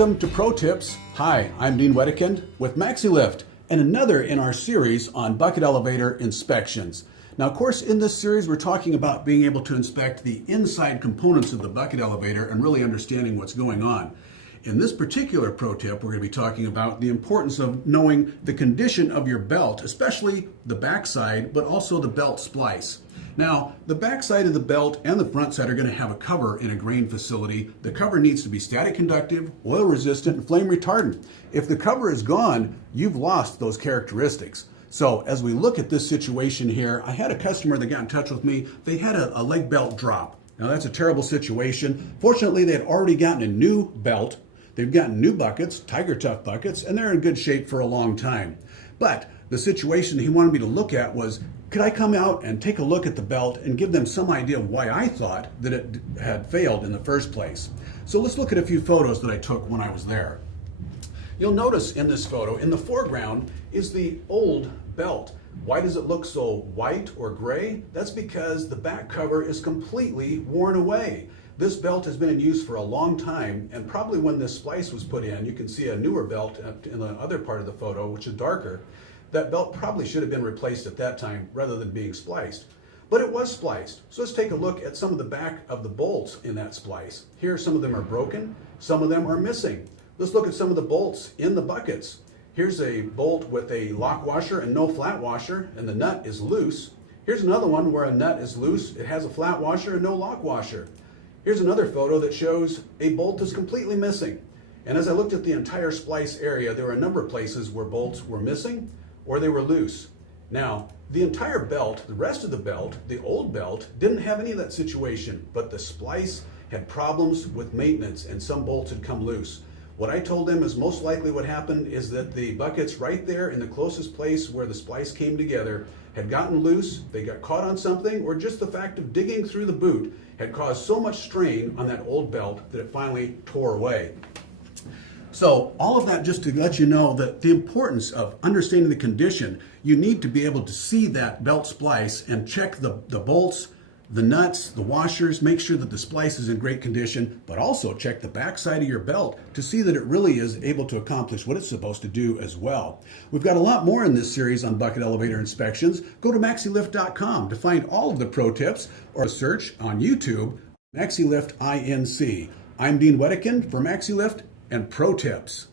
Welcome to Pro Tips. Hi, I'm Dean Wedekind with Maxi-Lift and another in our series on bucket elevator inspections. Now, of course, in this series, we're talking about being able to inspect the inside components of the bucket elevator and really understanding what's going on. In this particular pro tip, we're going to be talking about the importance of knowing the condition of your belt, especially the backside, but also the belt splice. Now, the backside of the belt and the front side are going to have a cover in a grain facility. The cover needs to be static conductive, oil resistant, and flame retardant. If the cover is gone, you've lost those characteristics. So as we look at this situation here, I had a customer that got in touch with me. They had a leg belt drop. Now that's a terrible situation. Fortunately, they had already gotten a new belt. They've gotten new buckets, Tiger Tough buckets, and they're in good shape for a long time. But the situation he wanted me to look at was, could I come out and take a look at the belt and give them some idea of why I thought that it had failed in the first place? So let's look at a few photos that I took when I was there. You'll notice in this photo, in the foreground is the old belt. Why does it look so white or gray? That's because the back cover is completely worn away. This belt has been in use for a long time, and probably when this splice was put in, you can see a newer belt in the other part of the photo, which is darker. That belt probably should have been replaced at that time rather than being spliced. But it was spliced. So let's take a look at some of the back of the bolts in that splice. Here, some of them are broken, some of them are missing. Let's look at some of the bolts in the buckets. Here's a bolt with a lock washer and no flat washer, and the nut is loose. Here's another one where a nut is loose, it has a flat washer and no lock washer. Here's another photo that shows a bolt that's completely missing. And as I looked at the entire splice area, there were a number of places where bolts were missing or they were loose. Now, the entire belt, the rest of the belt, the old belt, didn't have any of that situation, but the splice had problems with maintenance and some bolts had come loose. What I told them is most likely what happened is that the buckets right there in the closest place where the splice came together had gotten loose, they got caught on something, or just the fact of digging through the boot had caused so much strain on that old belt that it finally tore away. So all of that just to let you know that the importance of understanding the condition, you need to be able to see that belt splice and check the bolts, the nuts, the washers, make sure that the splice is in great condition, but also check the backside of your belt to see that it really is able to accomplish what it's supposed to do as well. We've got a lot more in this series on bucket elevator inspections. Go to maxilift.com to find all of the pro tips or search on YouTube, Maxi-Lift INC. I'm Dean Wedekind for Maxi-Lift and Pro Tips.